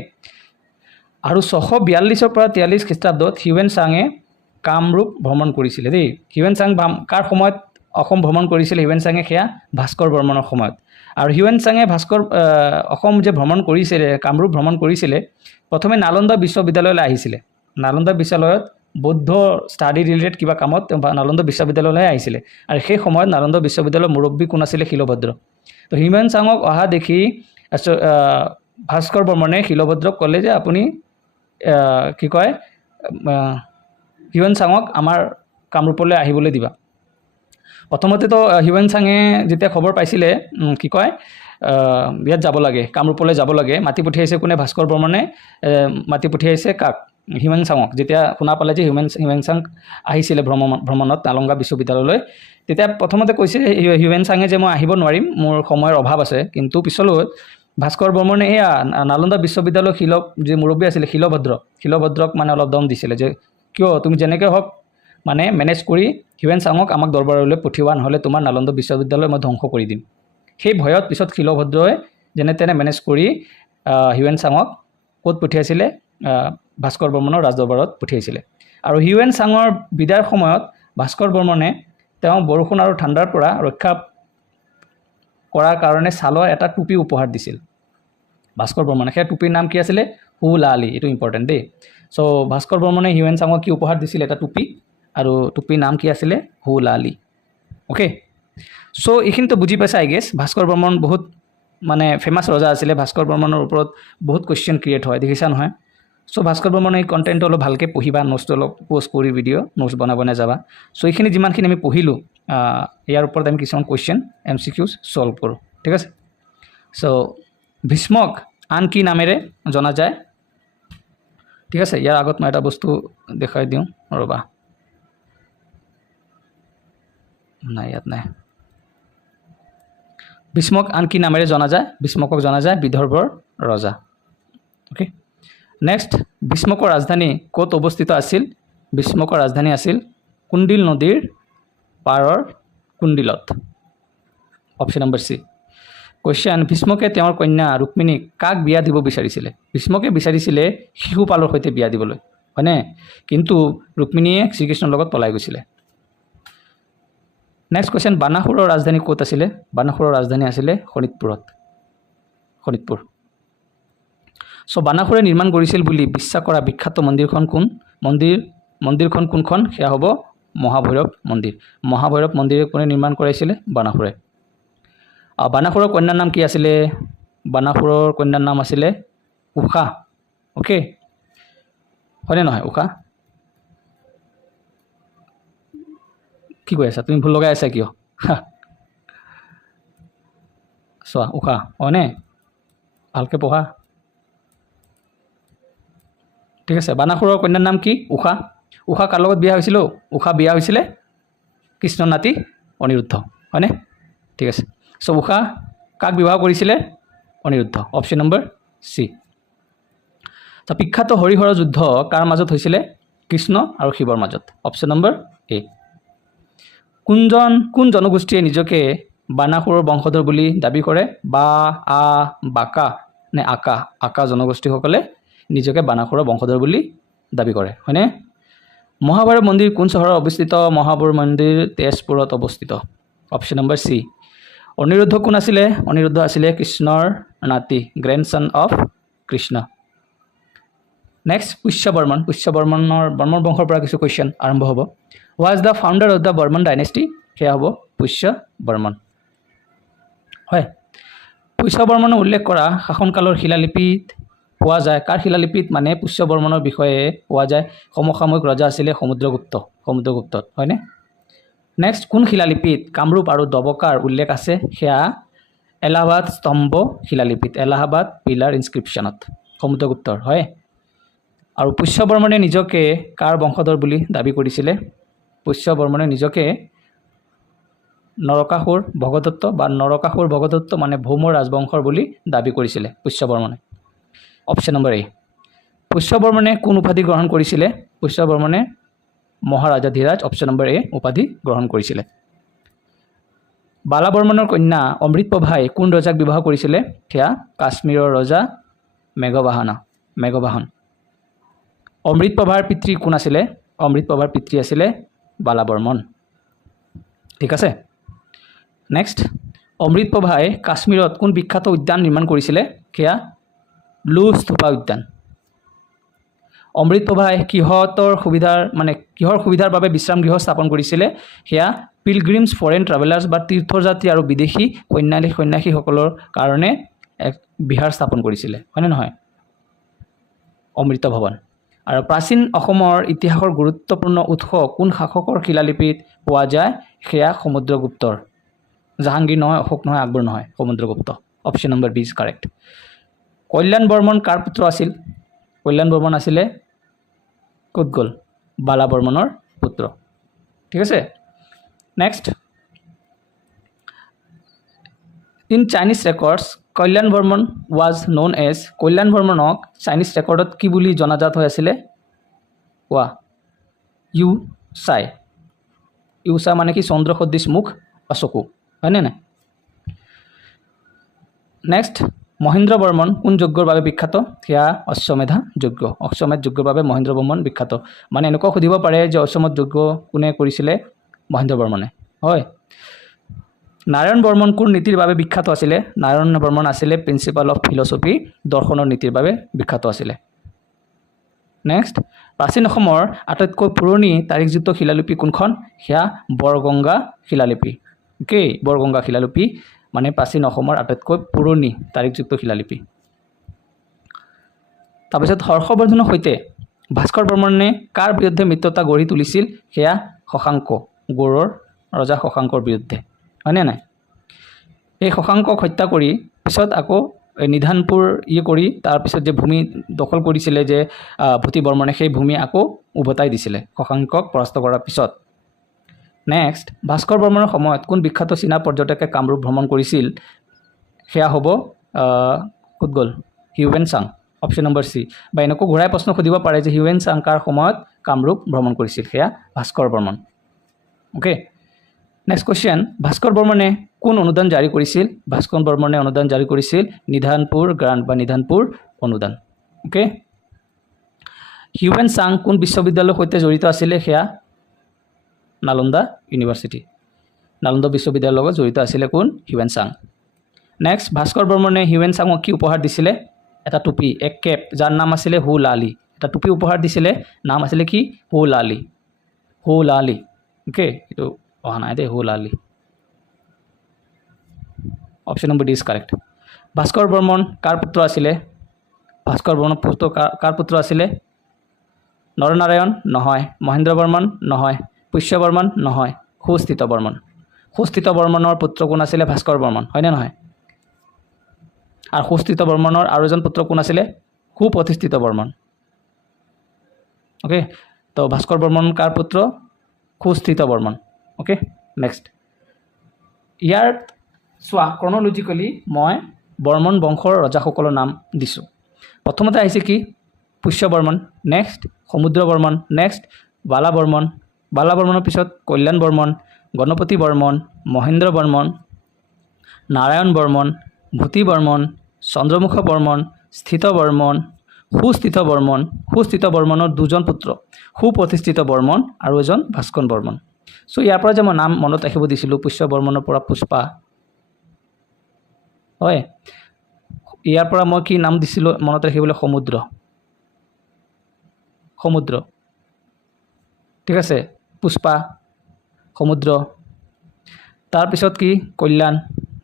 আৰু 642 পৰা 43 খ্ৰীষ্টাব্দত হিউৱেন চাঙে কামৰূপ ভ্ৰমণ কৰিছিলে দেই হিউৱেন চাং কাৰ সময়ত অসম ভ্ৰমণ কৰিছিলে হিউৱেন চাঙে সেয়া ভাস্কৰ বৰ্মনৰ সময়ত আৰু হিউৱেন চাঙে অসম যে ভ্ৰমণ কৰিছিলে কামৰূপ ভ্ৰমণ কৰিছিলে প্ৰথমে নালন্দা বিশ্ববিদ্যালয়লৈ আহিছিলে নালন্দা বিশ্ববিদ্যালয়ত বৌদ্ধ ষ্টাডি ৰিলেটেড কিবা কামত নালন্দা বিশ্ববিদ্যালয়লৈ আহিছিলে আৰু সেই সময়ত নালন্দা বিশ্ববিদ্যালয়ৰ মুৰব্বী কোন আছিলে শিলভদ্ৰ তো হিউৱেন চাঙক অহা দেখি ভাস্কৰ বৰ্মনে শিলভদ্ৰক ক'লে যে আপুনি কি কয় হিউৱেন চাঙক আমাৰ কামৰূপলৈ আহিবলৈ দিবা প্ৰথমতেতো হিউৱেন চাঙে যেতিয়া খবৰ পাইছিলে কি কয় ইয়াত যাব লাগে কামৰূপলৈ যাব লাগে মাতি পঠিয়াইছে কোনে ভাস্কৰ বৰ্মনে মাতি পঠিয়াইছে কাক হিউৱেন চাঙক যেতিয়া শুনা পালে যে হিউৱেন চাং আহিছিলে ভ্ৰমণত নালন্দা বিশ্ববিদ্যালয়লৈ তেতিয়া প্ৰথমতে কৈছে হিউৱেন চাঙে যে মই আহিব নোৱাৰিম মোৰ সময়ৰ অভাৱ আছে কিন্তু পিছলৈ ভাস্কৰ বৰ্মনে এয়া নালন্দা বিশ্ববিদ্যালয়ৰ যে মুৰব্বী আছিলে শিলভদ্ৰক মানে অলপ দম দিছিলে যে কিয় তুমি যেনেকৈ হওক মানে মেনেজ কৰি হিউৱেন চাঙক আমাক দৰবাৰলৈ পঠিওৱা নহ'লে তোমাৰ নালন্দা বিশ্ববিদ্যালয় মই ধ্বংস কৰি দিম। সেই ভয়ত পিছত শিলভদ্ৰই যেনে তেনে মেনেজ কৰি হিউৱেন চাঙক ক'ত পঠিয়াইছিলে ভাস্কৰ বৰ্মনৰ ৰাজদৰবাৰত পঠিয়াইছিলে। আৰু হিউৱেন চাঙৰ বিদায়ৰ সময়ত ভাস্কৰ বৰ্মনে তেওঁ বৰষুণ আৰু ঠাণ্ডাৰ পৰা ৰক্ষা কৰাৰ কাৰণে ছালৰ এটা টুপি উপহাৰ দিছিল ভাস্কৰ বৰ্মনে। সেই টুপিৰ নাম কি আছিলে? হুলালি। এইটো ইম্পৰ্টেণ্ট দেই। চ' ভাস্কৰ বৰ্মনে হিউৱেন চাঙক কি উপহাৰ দিছিল? এটা টুপি, আৰু টুপিৰ নাম কি আছিলে? হুলালি। অ'কে, চ' এইখিনিতো বুজি পাইছা আই গেছ। ভাস্কৰ বৰ্মন বহুত মানে ফেমাছ ৰজা আছিলে। ভাস্কৰ বৰ্মনৰ ওপৰত বহুত কুৱেশ্যন ক্ৰিয়েট হয়, দেখিছা নহয়? চ' ভাস্কৰ বৰ্মনৰ এই কণ্টেণ্টটো অলপ ভালকৈ পঢ়িবা, নোটছটো অলপ প'ষ্ট কৰি ভিডিঅ' নোটছ বনাই যাবা। চ' এইখিনি যিমানখিনি আমি পঢ়িলোঁ, ইয়াৰ ওপৰত আমি কিছুমান কুৱেশ্যন MCQs ছল্ভ কৰোঁ, ঠিক আছে? চ' ভীষ্মক আন কি নামেৰে জনা যায়? ঠিক আছে, ইয়াৰ আগত মই এটা বস্তু দেখাই দিওঁ, ৰ'বা। নাই, ইয়াত নাই। ভীষ্মক আন কি নামেৰে জনা যায়? ভীষ্মকক জনা যায় বিদৰ্ভৰ ৰজা। অ'কে, নেক্সট, ভীষ্মকৰ ৰাজধানী ক'ত অৱস্থিত আছিল? ভীষ্মকৰ ৰাজধানী আছিল কুণ্ডিল নদীৰ পাৰৰ কুণ্ডিলত। Option number C. কুৱেশ্যন, ভীষ্মকে তেওঁৰ কন্যা ৰুক্মিণীক কাক বিয়া দিব বিচাৰিছিলে? ভীষ্মকে বিচাৰিছিলে শিশুপালৰ সৈতে বিয়া দিবলৈ, হয়নে? কিন্তু ৰুক্মিণীয়ে শ্ৰীকৃষ্ণৰ লগত পলাই গৈছিলে। নেক্সট কুৱেশ্যন, বানাসুৰৰ ৰাজধানী ক'ত আছিলে? বানাসুৰৰ ৰাজধানী আছিলে শোণিতপুৰত, শোণিতপুৰ। চ' বানাসুৰে নিৰ্মাণ কৰিছিল বুলি বিশ্বাস কৰা বিখ্যাত মন্দিৰখন কোন? মন্দিৰখন কোনখন? সেয়া হ'ব মহাভৈৰৱ মন্দিৰ। মহাভৈৰৱ মন্দিৰ কোনে নিৰ্মাণ কৰাইছিলে? বানাসুৰে। বানাসুৰৰ কন্যাৰ নাম কি আছিলে? বানাসুৰৰ কন্যাৰ নাম আছিলে উষা। অ'কে, হয়নে নহয়? উষা। কি কৈ আছা তুমি? ভুল লগাই আছা কিয়? চোৱা, উষা হয়নে? ভালকৈ পঢ়া, ঠিক আছে। বানাসুৰৰ কন্যাৰ নাম কি? উষা। উষা কাৰ লগত বিয়া হৈছিল? উষা বিয়া হৈছিলে কৃষ্ণৰ নাতি অনিৰুদ্ধ, হয়নে? ঠিক আছে। চ' উষা কাক বিবাহ কৰিছিলে? অনিৰুদ্ধ। Option number C. বিখ্যাত হৰিহৰ যুদ্ধ কাৰ মাজত হৈছিলে? কৃষ্ণ আৰু শিৱৰ মাজত। অপশ্যন নম্বৰ এ। কোন জনগোষ্ঠীয়ে নিজকে বানাসুৰৰ বংশধৰ বুলি দাবী কৰে? বাকা নে আকা? আকা জনগোষ্ঠীসকলে নিজকে বানাসুৰৰ বংশধৰ বুলি দাবী কৰে, হয়নে? মহাভৈৰৱ মন্দিৰ কোন চহৰত অৱস্থিত? মহাভৈৰৱ মন্দিৰ তেজপুৰত অৱস্থিত। Option number C. অনিৰুদ্ধ কোন আছিলে? অনিৰুদ্ধ আছিলে কৃষ্ণৰ নাতি, grandson of Krishna. Next, Pushya Varman. Varman বংশৰ পৰা কিছু কুৱেশ্যন আৰম্ভ হ'ব। Was the founder of the Varman dynasty? সেয়া হ'ব পুষ্য বৰ্মন। হয়, পুষ্য বৰ্মনৰ উল্লেখ কৰা শাসনকালৰ শিলালিপিত পোৱা যায়। কাৰ শিলালিপিত মানে পুষ্য বৰ্মনৰ বিষয়ে পোৱা যায়? সমসাময়িক ৰজা আছিলে সমুদ্ৰগুপ্তত, হয়নে? নেক্সট, কোন শিলালিপিত কামৰূপ আৰু দবকাৰ উল্লেখ আছে? সেয়া এলাহাবাদ স্তম্ভ শিলালিপিত, এলাহাবাদ পিলাৰ ইনস্ক্ৰিপশ্যনত, সমুদ্ৰগুপ্তৰ, হয়। আৰু পুষ্য বৰ্মনে নিজকে কাৰ বংশধৰ বুলি দাবী কৰিছিলে? পুষ্য বৰ্মনে নিজকে নৰকাসুৰ ভগদত্ত মানে ভৌমৰ ৰাজবংশৰ বুলি দাবী কৰিছিলে পুষ্য বৰ্মনে। অপশ্যন নম্বৰ এ। পুষ্য বৰ্মনে কোন উপাধি গ্ৰহণ কৰিছিলে? পুষ্য বৰ্মনে মহাৰাজাধিৰাজ, অপশ্যন নম্বৰ এ, উপাধি গ্ৰহণ কৰিছিলে। বালা বৰ্মনৰ কন্যা অমৃতপ্ৰভাই কোন ৰজাক বিবাহ কৰিছিলে? সেয়া কাশ্মীৰৰ ৰজা মেঘবাহন। অমৃতপ্ৰভাৰ পিতৃ কোন আছিলে? অমৃতপ্ৰভাৰ পিতৃ আছিলে বালা বৰ্মন, ঠিক আছে। নেক্সট, অমৃতপ্ৰভাই কাশ্মীৰত কোন বিখ্যাত উদ্যান নিৰ্মাণ কৰিছিলে? সেয়া লুস্তোপা উদ্যান। অমৃতপ্ৰভাই কিহৰ সুবিধাৰ বাবে বিশ্ৰাম গৃহ স্থাপন কৰিছিলে? সেয়া পিলগ্ৰিমছ, ফৰেইন ট্ৰেভেলাৰ্ছ বা তীৰ্থযাত্ৰী আৰু বিদেশী সন্যাসীসকলৰ কাৰণে এক বিহাৰ স্থাপন কৰিছিলে, হয়নে নহয়? অমৃত ভৱন। আৰু প্ৰাচীন অসমৰ ইতিহাসৰ গুৰুত্বপূৰ্ণ উৎস কোন শাসকৰ শিলালিপিত পোৱা যায়? সেয়া সমুদ্ৰগুপ্তৰ। জাহাংগীৰ নহয়, অশোক নহয়, আকবৰ নহয়, Samudragupta. Option number B is correct. Kalyan Varman কাৰ পুত্ৰ আছিল? কল্যাণ বৰ্মন আছিলে ক'ত গ'ল? বালা বৰ্মনৰ পুত্ৰ, ঠিক আছে। নেক্সট, ইন চাইনিজ ৰেকৰ্ডছ কল্যাণ বৰ্মন ৱাজ ন'ন এজ, কল্যাণ বৰ্মনক চাইনিজ ৰেকৰ্ডত কি বুলি জনাজাত হৈ আছিলে? কোৱা। চাই ইউচা মানে কি চন্দ্ৰ সদৃশ মুখ বা চকু হয়নে নাই নেক্সট মহেন্দ্ৰ বৰ্মন কোন যজ্ঞৰ বাবে বিখ্যাত সেয়া অশ্বমেধা যজ্ঞ অশ্বমেধ যজ্ঞৰ বাবে মহেন্দ্ৰ বৰ্মন বিখ্যাত মানে এনেকুৱা সুধিব পাৰে যে অশ্বমেধ যজ্ঞ কোনে কৰিছিলে মহেন্দ্ৰ বৰ্মনে হয় নাৰায়ণ বৰ্মন কোন নীতিৰ বাবে বিখ্যাত আছিলে নাৰায়ণ বৰ্মন আছিলে প্ৰিন্সিপাল অফ ফিলচফি দৰ্শনৰ নীতিৰ বাবে বিখ্যাত আছিলে নেক্সট প্ৰাচীন অসমৰ আটাইতকৈ পুৰণি তাৰিখযুক্ত শিলালিপি কোনখন সেয়া বৰগংগা শিলালিপি ওকে বৰগংগা শিলালিপি মানে প্ৰাচীন অসমৰ আটাইতকৈ পুৰণি তাৰিখযুক্ত শিলালিপি তাৰপিছত হৰ্ষবৰ্ধনৰ সৈতে ভাস্কৰ বৰ্মনে কাৰ বিৰুদ্ধে মিত্ৰতা গঢ়ি তুলিছিল সেয়া শশাংক গৌড়ৰ ৰজা শশাংকৰ বিৰুদ্ধে হয়নে নাই এই শশাংকক হত্যা কৰি পিছত আকৌ নিধানপুৰ কৰি তাৰপিছত যে ভূমি দখল কৰিছিলে যে ভূতি বৰ্মনে সেই ভূমি আকৌ উভতাই দিছিলে শশাংকক পৰাস্ত কৰাৰ পিছত নেক্সট ভাস্কৰ বৰ্মনৰ সময়ত কোন বিখ্যাত চীনা পৰ্যটকে কামৰূপ ভ্ৰমণ কৰিছিল সেয়া হ'ব ক'ত গ'ল Hiuen Tsang option number C বা এনেকৈ ঘূৰাই প্ৰশ্ন সুধিব পাৰে যে হিউৱেন চাং কাৰ সময়ত কামৰূপ ভ্ৰমণ কৰিছিল সেয়া Bhaskar Varman okay next question Bhaskar বৰ্মনে কোন অনুদান জাৰি কৰিছিল ভাস্কৰ বৰ্মনে অনুদান জাৰি কৰিছিল নিধানপুৰ গ্ৰাণ্ট বা নিধানপুৰ অনুদান ওকে হিউৱেন চাং কোন বিশ্ববিদ্যালয়ৰ সৈতে জড়িত আছিলে সেয়া নালন্দা ইউনিভাৰ্চিটি নালন্দা বিশ্ববিদ্যালয়ৰ লগত জড়িত আছিলে কোন হিউৱেন চাং নেক্সট ভাস্কৰ বৰ্মনে হিউৱেন চাঙক কি উপহাৰ দিছিলে এটা টুপি এক কেপ যাৰ নাম আছিলে হু লালি এটা টুপি উপহাৰ দিছিলে নাম আছিলে কি হু লালি ওকে এইটো অহা নাই দেই হু লালি option number D is correct Bhaskar Barman কাৰ পুত্ৰ আছিলে ভাস্কৰ বৰ্মনৰ পুত্ৰ কাৰ পুত্ৰ আছিলে নৰনাৰায়ণ নহয় মহেন্দ্ৰ বৰ্মন নহয় পুষ্য বৰ্মন নহয় সুস্থিত বৰ্মনৰ পুত্ৰ কোন আছিলে ভাস্কৰ বৰ্মন হয়নে নহয় আৰু সুস্থিত বৰ্মনৰ আৰু এজন পুত্ৰ কোন আছিলে সুপ্ৰতিষ্ঠিত বৰ্মন ওকে তো ভাস্কৰ বৰ্মন কাৰ পুত্ৰ সুস্থিত বৰ্মন ওকে নেক্সট ইয়াৰ চোৱা ক্ৰনলজিকেলি মই বৰ্মন বংশৰ ৰজাসকলৰ নাম দিছোঁ প্ৰথমতে আহিছে কি পুষ্য বৰ্মন নেক্সট সমুদ্ৰ বৰ্মন নেক্সট বালা বৰ্মনৰ পিছত কল্যাণ বৰ্মন গণপতি বৰ্মন মহেন্দ্ৰ বৰ্মন নাৰায়ণ বৰ্মন ভূতি বৰ্মন চন্দ্ৰমুখ বৰ্মন স্থিত বৰ্মন সুস্থিত বৰ্মনৰ দুজন পুত্ৰ সুপ্ৰতিষ্ঠিত বৰ্মন আৰু এজন ভাস্কৰ বৰ্মন চ' ইয়াৰ পৰা যে মই নাম মনত ৰাখিব দিছিলোঁ পুষ্য বৰ্মনৰ পৰা পুষ্পা হয় ইয়াৰ পৰা মই কি নাম দিছিলোঁ মনত ৰাখিবলৈ সমুদ্ৰ ঠিক আছে পুষ্পা সমুদ্ৰ তাৰপিছত কি কল্যাণ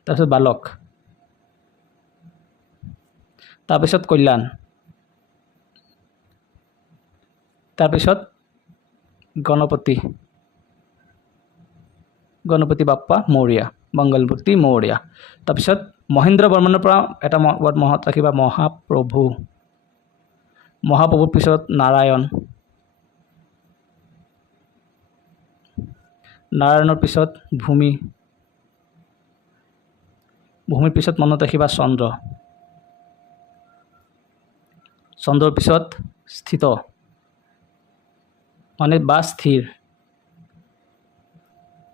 তাৰপিছত বালক তাৰপিছত কল্যাণ তাৰপিছত গণপতি বাপ্পা মৌৰ্য মংগলমূৰ্তি মৌৰ্য তাৰপিছত মহেন্দ্ৰ বৰ্মনৰ পৰা এটা ৱাৰ্ড মনত ৰাখিবা মহাপ্ৰভুৰ পিছত নাৰায়ণৰ পিছত ভূমিৰ পিছত মনত ৰাখিবা চন্দ্ৰৰ পিছত স্থিত মানে বা স্থিৰ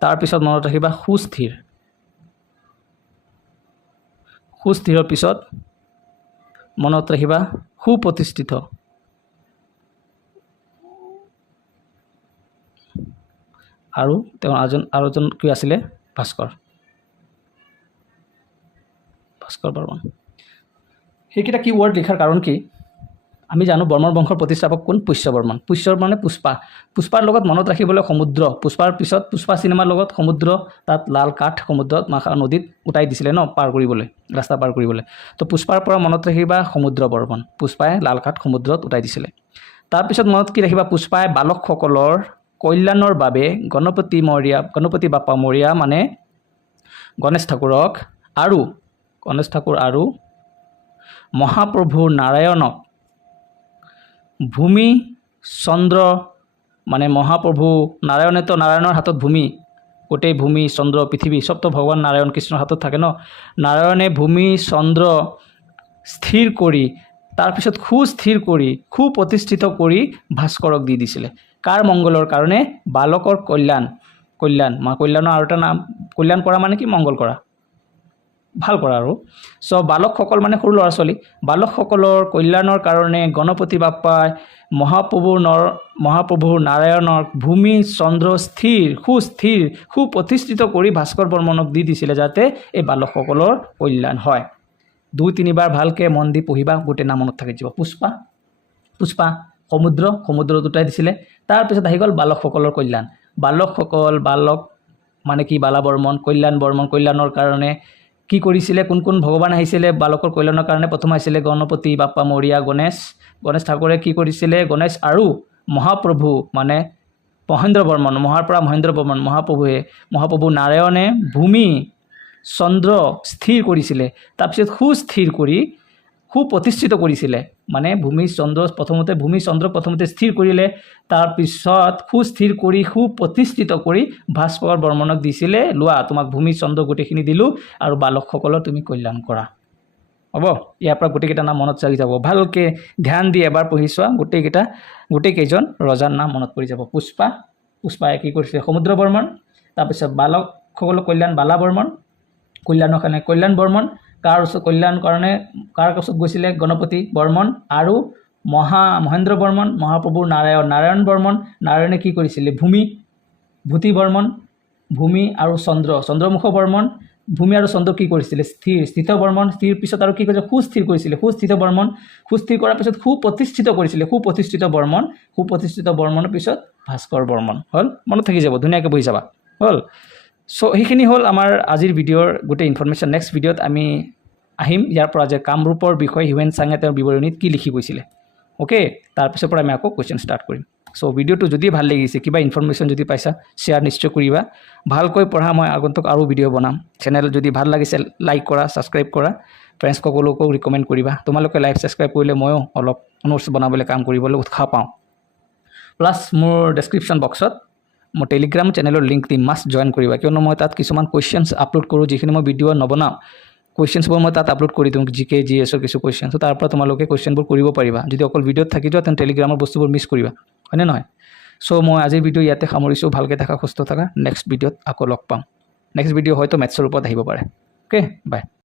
তাৰপিছত মনত ৰাখিবা সুস্থিৰৰ পিছত মনত ৰাখিবা সুপ্ৰতিষ্ঠিত আৰু তেওঁ আৰু এজন কি আছিলে ভাস্কৰ বৰ্মন সেইকেইটা কি ৱৰ্ড লিখাৰ কাৰণ কি আমি জানো বৰ্মন বংশৰ প্ৰতিষ্ঠাপক কোন পুষ্য বৰ্মন মানে পুষ্পাৰ লগত মনত ৰাখিবলৈ সমুদ্ৰ পুষ্পাৰ পিছত পুষ্পা চিনেমাৰ লগত সমুদ্ৰ তাত লাল কাঠ সমুদ্ৰত নদীত উঠাই দিছিলে ন ৰাস্তা পাৰ কৰিবলৈ তো পুষ্পাৰ পৰা মনত ৰাখিবা সমুদ্ৰ বৰ্মন পুষ্পাই লাল কাঠ সমুদ্ৰত উঠাই দিছিলে তাৰপিছত মনত কি ৰাখিবা পুষ্পাই বালকসকলৰ কল্যাণৰ বাবে গণপতি বাপ্পা মৌৰ্য মানে গণেশ ঠাকুৰ আৰু মহাপ্ৰভু নাৰায়ণক ভূমি চন্দ্ৰ মানে মহাপ্ৰভু নাৰায়ণৰ হাতত ভূমি গোটেই ভূমি চন্দ্ৰ পৃথিৱী চবতো ভগৱান নাৰায়ণ কৃষ্ণৰ হাতত থাকে ন নাৰায়ণে ভূমি চন্দ্ৰ স্থিৰ কৰি তাৰপিছত সুস্থিৰ কৰি সুপ্ৰতিষ্ঠিত কৰি ভাস্কৰক দি দিছিলে কাৰ মংগলৰ কাৰণে বালকৰ কল্যাণ কল্যাণৰ আৰু এটা নাম কল্যাণ কৰা মানে কি মংগল কৰা ভাল কৰা আৰু সো বালকসকল মানে সৰু ল'ৰা ছোৱালী বালকসকলৰ কল্যাণৰ কাৰণে গণপতি বাপ্পাই মহাপ্ৰভু নাৰায়ণক ভূমি চন্দ্ৰ সুস্থিৰ সুপ্ৰতিষ্ঠিত কৰি ভাস্কৰ বৰ্মনক দি দিছিলে যাতে এই বালকসকলৰ কল্যাণ হয় 2-3 বাৰ ভালকৈ মন দি পঢ়িবা গোটেই নাম মনত থাকি যাব পুষ্পা সমুদ্ৰ দুটাই দিছিলে তাৰপিছত আহি গ'ল বালকসকলৰ কল্যাণ বালক মানে কি বালা বৰ্মন কল্যাণৰ কাৰণে কি কৰিছিলে কোন ভগৱান আহিছিলে বালকৰ কল্যাণৰ কাৰণে প্ৰথম আহিছিলে গণপতি বাপ্পা মৰিয়া গণেশ ঠাকুৰে কি কৰিছিলে গণেশ আৰু মহাপ্ৰভু মানে মহেন্দ্ৰ বৰ্মন মহাপ্ৰভু নাৰায়ণে ভূমি চন্দ্ৰ স্থিৰ কৰিছিলে তাৰপিছত সুস্থিৰ কৰি সুপ্ৰতিষ্ঠিত কৰিছিলে মানে ভূমি চন্দ্ৰ প্ৰথমতে স্থিৰ কৰিলে তাৰপিছত সুস্থিৰ কৰি সুপ্ৰতিষ্ঠিত কৰি ভাস্কৰ বৰ্মনক দিছিলে লোৱা তোমাক ভূমি চন্দ্ৰ গোটেইখিনি দিলোঁ আৰু বালকসকলৰ তুমি কল্যাণ কৰা হ'ব ইয়াৰ পৰা গোটেইকেইটা নাম মনত চাগি যাব ভালকৈ ধ্যান দি এবাৰ পঢ়ি চোৱা গোটেইকেইজন ৰজাৰ নাম মনত পৰি যাব পুষ্পাই কি কৰিছিলে সমুদ্ৰ বৰ্মন তাৰপিছত বালকসকলৰ কল্যাণ বালা বৰ্মন কল্যাণৰ কাৰণে কল্যাণ বৰ্মন কাৰ ওচৰত গৈছিলে গণপতি বৰ্মন আৰু মহেন্দ্ৰ বৰ্মন মহাপ্ৰভু নাৰায়ণ বৰ্মন নাৰায়ণে কি কৰিছিলে ভূতি বৰ্মন ভূমি আৰু চন্দ্ৰমুখ বৰ্মন ভূমি আৰু চন্দ্ৰ কি কৰিছিলে স্থিত বৰ্মন স্থিৰ পিছত আৰু কি কৰিছিলে সুস্থিৰ কৰিছিলে সুস্থিত বৰ্মন সুস্থিৰ কৰাৰ পিছত সুপ্ৰতিষ্ঠিত কৰিছিলে সুপ্ৰতিষ্ঠিত বৰ্মনৰ পিছত ভাস্কৰ বৰ্মন হ'ল মনত থাকি যাব ধুনীয়াকৈ বহি যাবা হ'ল সো সেইখিনি হ'ল আমাৰ আজিৰ ভিডিঅ'ৰ গোটেই ইনফৰমেশ্যন নেক্সট ভিডিঅ'ত আমি আহিম ইয়াৰ পৰা যে কামৰূপৰ বিষয়ে হিউৱেন চাঙে তেওঁৰ বিৱৰণীত কি লিখি গৈছিলে অ'কে তাৰপিছৰ পৰা আমি আকৌ কুৱেশ্যন ষ্টাৰ্ট কৰিম সো ভিডিঅ'টো যদি ভাল লাগিছে কিবা ইনফৰমেশ্যন যদি পাইছা শ্বেয়াৰ নিশ্চয় কৰিবা ভালকৈ পঢ়া মই আগন্তুক আৰু ভিডিঅ' বনাম চেনেল যদি ভাল লাগিছে লাইক কৰা ছাবস্ক্ৰাইব কৰা ফ্ৰেণ্ডসকলকো ৰিকমেণ্ড কৰিবা তোমালোকে লাইক ছাবস্ক্ৰাইব কৰিলে ময়ো অলপ নোটছ বনাবলৈ কাম কৰিবলৈ উৎসাহ পাওঁ প্লাছ মোৰ ডেছক্ৰিপশ্যন বক্সত মই টেলিগ্ৰাম চেনেলৰ লিংক দিম মাষ্ট জইন কৰিবা কিয়নো মই তাত কিছুমান কুৱেশ্যনছ আপলোড কৰোঁ যিখিনি মই ভিডিঅ' নবনাওঁ কুৱেশ্যনছবোৰ মই তাত আপলোড কৰি দিওঁ জিকে জিএছৰ কিছু কুৱেশ্যন তাৰ পৰা তোমালোকে কুৱেশ্যনবোৰ কৰিব পাৰিবা যদি অকল ভিডিঅ'ত থাকি যোৱা তেন্তে টেলিগ্ৰামৰ বস্তুবোৰ মিছ কৰিবা হয়নে নহয় সো মই আজিৰ ভিডিঅ' ইয়াতে সামৰিছোঁ ভালকৈ থাকা সুস্থ থাকা নেক্সট ভিডিঅ'ত আকৌ লগ পাম নেক্সট ভিডিঅ' হয়তো মেথছৰ ওপৰত আহিব পাৰে অ'কে বাই